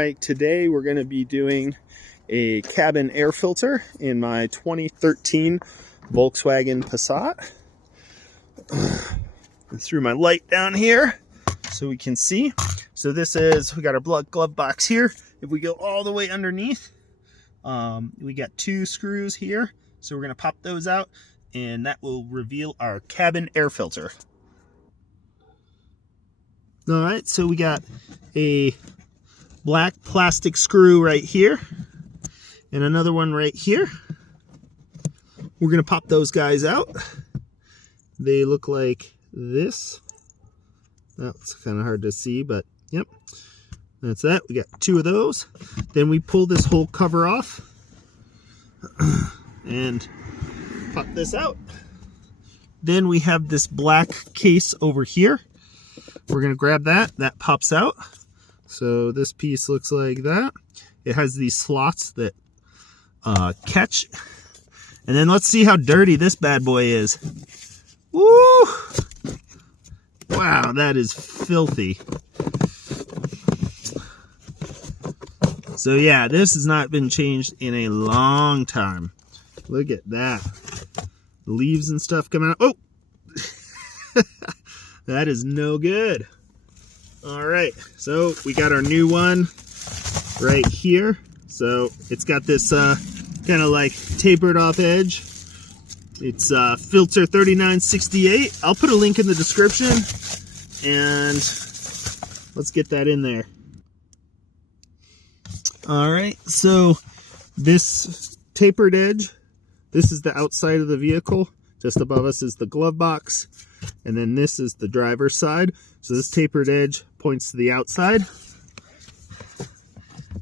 right, today we're going to be doing a cabin air filter in my 2013 Volkswagen Passat. I threw my light down here so we can see. So this is, we got our blood glove box here. If we go all the way underneath, we got 2 screws here. So we're going to pop those out and that will reveal our cabin air filter. All right, so we got a black plastic screw right here and another one right here. We're going to pop those guys out. They look like this. That's kind of hard to see, but yep, that's that. We got 2 of those. Then we pull this whole cover off and pop this out. Then we have this black case over here. We're going to grab that. That pops out. So this piece looks like that. It has these slots that catch. And then let's see how dirty this bad boy is. Woo! Wow, that is filthy. So yeah, this has not been changed in a long time. Look at that. Leaves and stuff coming out. Oh! That is no good. All right, so we got our new one right here. So it's got this kind of like tapered off edge. It's filter 3968. I'll put a link in the description and let's get that in there. All right, so this tapered edge, this is the outside of the vehicle. Just above us is the glove box. And then this is the driver's side. So this tapered edge points to the outside.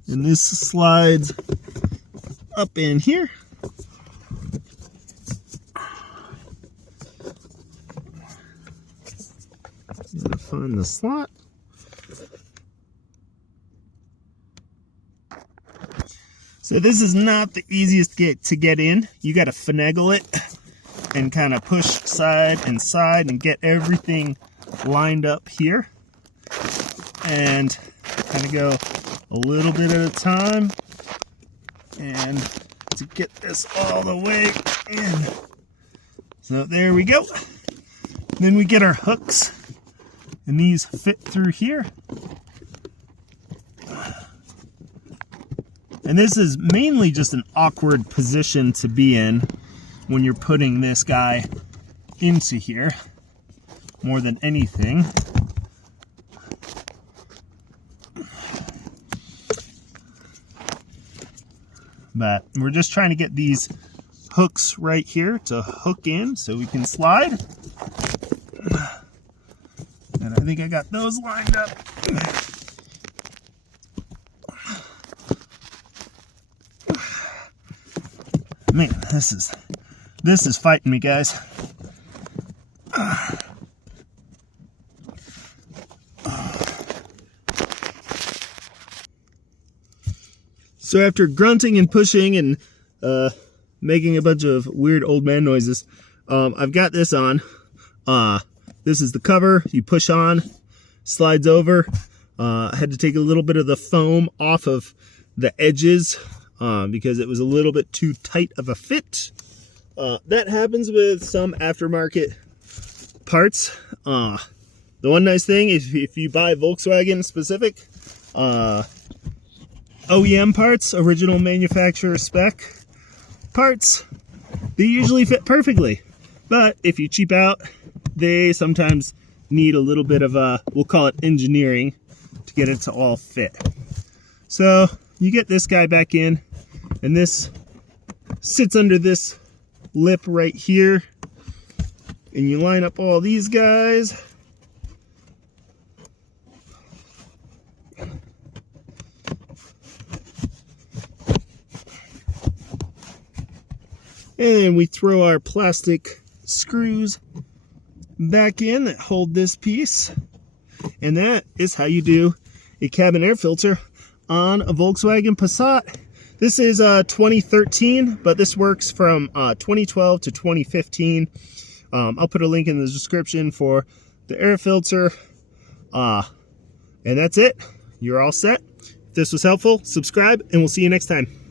And this slides up in here. I'm gonna find the slot. So this is not the easiest to get in. You gotta finagle it and kind of push side and side and get everything lined up here. And kind of go a little bit at a time. And to get this all the way in. So there we go. Then we get our hooks. And these fit through here. And this is mainly just an awkward position to be in when you're putting this guy into here, more than anything. But we're just trying to get these hooks right here to hook in so we can slide. And I think I got those lined up. Man, this is fighting me, guys. So after grunting and pushing and making a bunch of weird old man noises, I've got this on. This is the cover. You push on, slides over. I had to take a little bit of the foam off of the edges because it was a little bit too tight of a fit. That happens with some aftermarket parts. The one nice thing is if you buy Volkswagen specific OEM parts, original manufacturer spec parts, they usually fit perfectly. But if you cheap out, they sometimes need a little bit of we'll call it engineering to get it to all fit. So you get this guy back in, and this sits under this lip right here, and you line up all these guys. And then we throw our plastic screws back in that hold this piece. And that is how you do a cabin air filter on a Volkswagen Passat. This is 2013, but this works from 2012 to 2015. I'll put a link in the description for the air filter. And that's it. You're all set. If this was helpful, subscribe, and we'll see you next time.